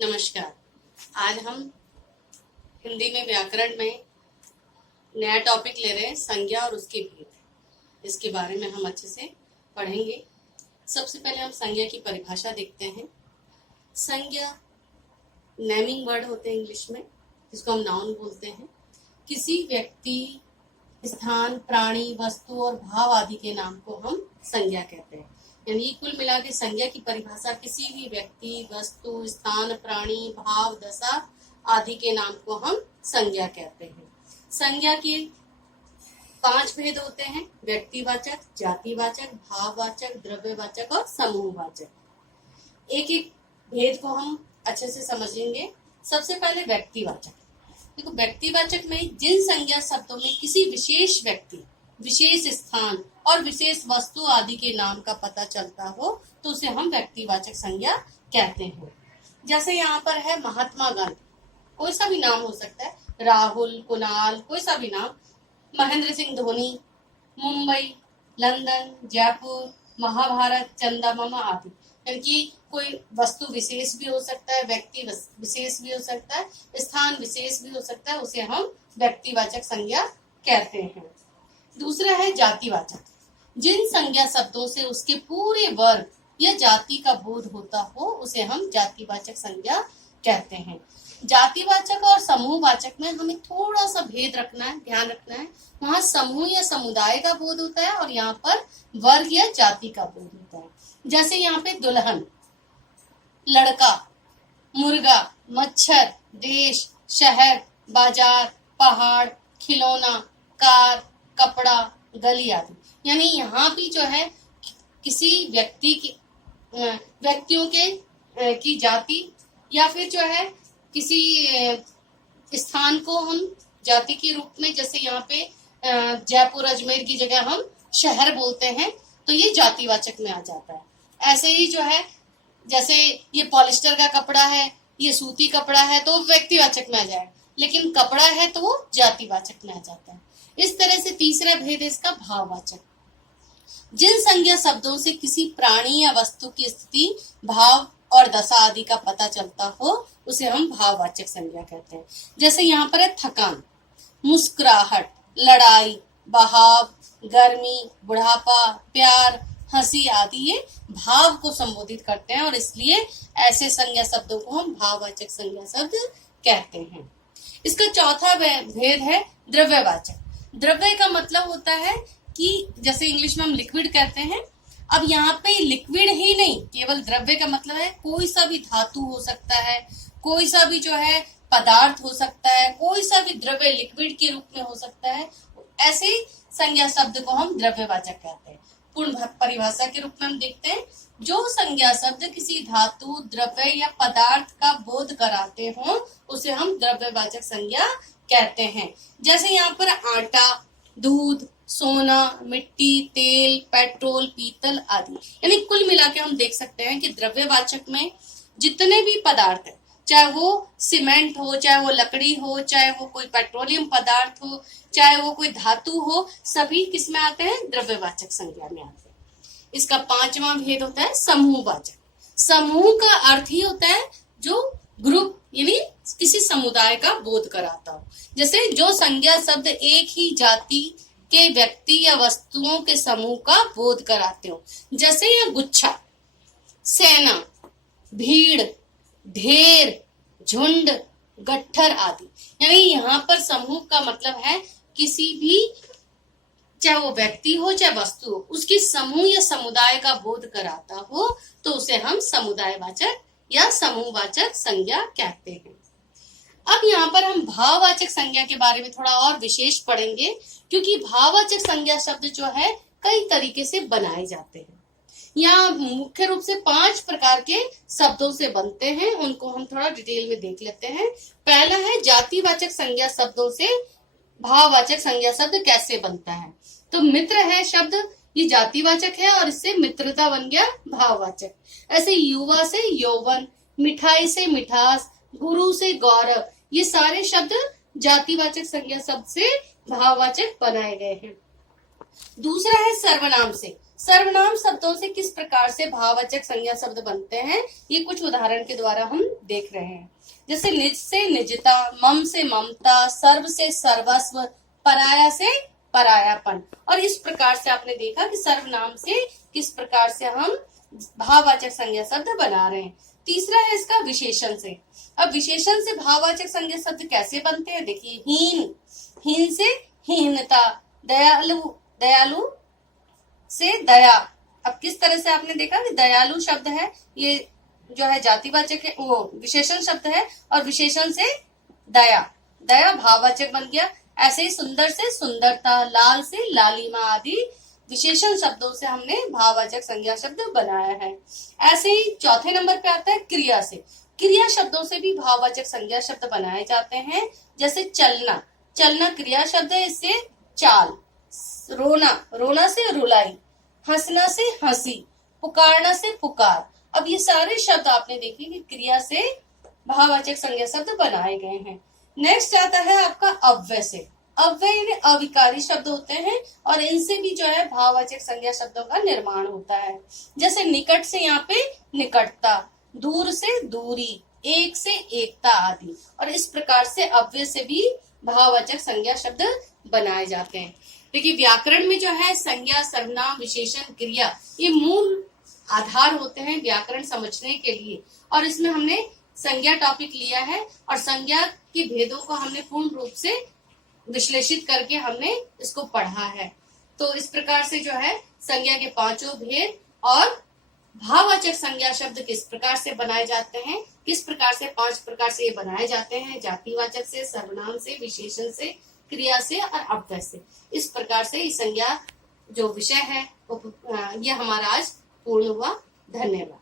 नमस्कार। आज हम हिंदी में व्याकरण में नया टॉपिक ले रहे हैं, संज्ञा और उसके भेद। इसके बारे में हम अच्छे से पढ़ेंगे। सबसे पहले हम संज्ञा की परिभाषा देखते हैं। संज्ञा नेमिंग वर्ड होते हैं इंग्लिश में, जिसको हम नाउन बोलते हैं। किसी व्यक्ति, स्थान, प्राणी, वस्तु और भाव आदि के नाम को हम संज्ञा कहते हैं। यानी कुल मिला के संज्ञा की परिभाषा किसी भी व्यक्ति, वस्तु, स्थान, प्राणी, भाव, दशा आदि के नाम को हम संज्ञा कहते हैं। संज्ञा के 5 भेद होते हैं: व्यक्तिवाचक, जातिवाचक, भाववाचक, द्रव्यवाचक और समूहवाचक। एक एक भेद को हम अच्छे से समझेंगे। सबसे पहले व्यक्तिवाचक। देखो, व्यक्तिवाचक में जिन संज्ञा शब्दों में किसी विशेष व्यक्ति, विशेष स्थान और विशेष वस्तु आदि के नाम का पता चलता हो तो उसे हम व्यक्तिवाचक संज्ञा कहते हैं। जैसे यहाँ पर है महात्मा गांधी, कोई सा भी नाम हो सकता है, राहुल, कुणाल, कोई सा भी नाम, महेंद्र सिंह धोनी, मुंबई, लंदन, जयपुर, महाभारत, चंदा मामा आदि। यानी कि कोई वस्तु विशेष भी हो सकता है, व्यक्ति विशेष भी हो सकता है, स्थान विशेष भी हो सकता है, उसे हम व्यक्तिवाचक संज्ञा कहते हैं। दूसरा है जातिवाचक। जिन संज्ञा शब्दों से उसके पूरे वर्ग या जाति का बोध होता हो उसे हम जातिवाचक संज्ञा कहते हैं। जातिवाचक और समूहवाचक में हमें थोड़ा सा भेद रखना है, ध्यान रखना है। वहाँ समूह या समुदाय का बोध होता है और यहाँ पर वर्ग या जाति का बोध होता है। जैसे यहाँ पे दुल्हन, लड़का, मुर्गा, मच्छर, देश, शहर, बाजार, पहाड़, खिलौना, कार, कपड़ा, गली आदि। यानी यहाँ भी जो है किसी व्यक्ति की, व्यक्तियों के की जाति या फिर जो है किसी स्थान को हम जाति के रूप में, जैसे यहाँ पे जयपुर, अजमेर की जगह हम शहर बोलते हैं तो ये जातिवाचक में आ जाता है। ऐसे ही जो है, जैसे ये पॉलिस्टर का कपड़ा है, ये सूती कपड़ा है तो व्यक्तिवाचक में आ जाएगा, लेकिन कपड़ा है तो वो जातिवाचक में आ जाता है। इस तरह से तीसरा भेद है इसका भाववाचक। जिन संज्ञा शब्दों से किसी प्राणी या वस्तु की स्थिति, भाव और दशा आदि का पता चलता हो उसे हम भाववाचक संज्ञा कहते हैं। जैसे यहाँ पर है थकान, मुस्कुराहट, लड़ाई, बहाव, गर्मी, बुढ़ापा, प्यार, हंसी आदि ये भाव को संबोधित करते हैं और इसलिए ऐसे संज्ञा शब्दों को हम भाववाचक संज्ञा शब्द कहते हैं। इसका चौथा भेद है द्रव्यवाचक। द्रव्य का मतलब होता है कि जैसे इंग्लिश में हम लिक्विड कहते हैं, अब यहाँ पे लिक्विड ही नहीं, केवल द्रव्य का मतलब है कोई सा भी धातु हो सकता है, कोई सा भी जो है पदार्थ हो सकता है, कोई सा भी द्रव्य लिक्विड के रूप में हो सकता है। ऐसे संज्ञा शब्द को हम द्रव्यवाचक कहते हैं। पूर्ण परिभाषा के रूप में हम देखते हैं, जो संज्ञा शब्द किसी धातु, द्रव्य या पदार्थ का बोध कराते हो उसे हम द्रव्यवाचक संज्ञा कहते हैं। जैसे यहाँ पर आटा, दूध, सोना, मिट्टी, तेल, पेट्रोल, पीतल आदि। यानी कुल मिला के हम देख सकते हैं कि द्रव्यवाचक में जितने भी पदार्थ है, चाहे वो सीमेंट हो, चाहे वो लकड़ी हो, चाहे वो कोई पेट्रोलियम पदार्थ हो, चाहे वो कोई धातु हो, सभी किस में आते हैं? द्रव्यवाचक संज्ञा में आते हैं। इसका 5वां भेद होता है समूहवाचक। समूह का अर्थ ही होता है जो ग्रुप, यानी किसी समुदाय का बोध कराता हो। जैसे जो संज्ञा शब्द एक ही जाति के व्यक्ति या वस्तुओं के समूह का बोध कराते हो, जैसे यह गुच्छा, सेना, भीड़, ढेर, झुंड, गट्ठर आदि। यानी यहाँ पर समूह का मतलब है किसी भी, चाहे वो व्यक्ति हो चाहे वस्तु हो, उसकी समूह या समुदाय का बोध कराता हो तो उसे हम समुदायवाचक या समूहवाचक संज्ञा कहते हैं। अब यहाँ पर हम भाववाचक संज्ञा के बारे में थोड़ा और विशेष पढ़ेंगे, क्योंकि भाववाचक संज्ञा शब्द जो है कई तरीके से बनाए जाते हैं। यहाँ मुख्य रूप से 5 प्रकार के शब्दों से बनते हैं, उनको हम थोड़ा डिटेल में देख लेते हैं। पहला है जातिवाचक संज्ञा शब्दों से भाववाचक संज्ञा शब्द कैसे बनता है। तो मित्र है शब्द, ये जातिवाचक है और इससे मित्रता बन गया भाववाचक। ऐसे युवा से यौवन, मिठाई से मिठास, गुरु से गौरव, ये सारे शब्द जातिवाचक संज्ञा शब्द से भाववाचक बनाए गए हैं। दूसरा है सर्वनाम से। सर्वनाम शब्दों से किस प्रकार से भाववाचक संज्ञा शब्द बनते हैं, ये कुछ उदाहरण के द्वारा हम देख रहे हैं। जैसे निज से निजता, मम से ममता, सर्व से सर्वस्व, पराया से परायापन। और इस प्रकार से आपने देखा कि सर्वनाम से किस प्रकार से हम भाववाचक संज्ञा शब्द बना रहे हैं। तीसरा है इसका विशेषण से। अब विशेषण से भाववाचक संज्ञा शब्द कैसे बनते हैं, देखिए हीन, हीन से हीनता, दयालु, दयालु से दया। अब किस तरह से आपने देखा कि दयालु शब्द है, ये जो है जातिवाचक है, वो विशेषण शब्द है, और विशेषण से दया, दया भाववाचक बन गया। ऐसे ही सुंदर से सुंदरता, लाल से लालिमा आदि विशेषण शब्दों से हमने भाववाचक संज्ञा शब्द बनाया है। ऐसे ही चौथे नंबर पे आता है क्रिया से। क्रिया शब्दों से भी भाववाचक संज्ञा शब्द बनाए जाते हैं। जैसे चलना, चलना क्रिया शब्द है, इससे चाल। रोना, रोना से रुलाई, हंसना से हंसी, पुकारना से पुकार। अब ये सारे शब्द आपने देखे कि क्रिया से भाववाचक संज्ञा शब्द बनाए गए हैं। नेक्स्ट आता है आपका अव्यय से। अव्यय यानी अविकारी शब्द होते हैं और इनसे भी जो है भाववाचक संज्ञा शब्दों का निर्माण होता है। जैसे निकट से यहाँ पे निकटता, दूर से दूरी, एक से एकता आदि। और इस प्रकार से अव्यय से भी भाववाचक संज्ञा शब्द बनाए जाते हैं। देखिए व्याकरण में जो है संज्ञा, सर्वनाम, विशेषण, क्रिया, ये मूल आधार होते हैं व्याकरण समझने के लिए। और इसमें हमने संज्ञा टॉपिक लिया है और संज्ञा के भेदों को हमने पूर्ण रूप से विश्लेषित करके हमने इसको पढ़ा है। तो इस प्रकार से जो है संज्ञा के पांचों भेद और भाववाचक संज्ञा शब्द किस प्रकार से बनाए जाते हैं, किस प्रकार से 5 प्रकार से ये बनाए जाते हैं, जातिवाचक से, सर्वनाम से, विशेषण से, क्रिया से और अव्यय से। इस प्रकार से ये संज्ञा जो विषय है ये हमारा आज पूर्ण हुआ। धन्यवाद।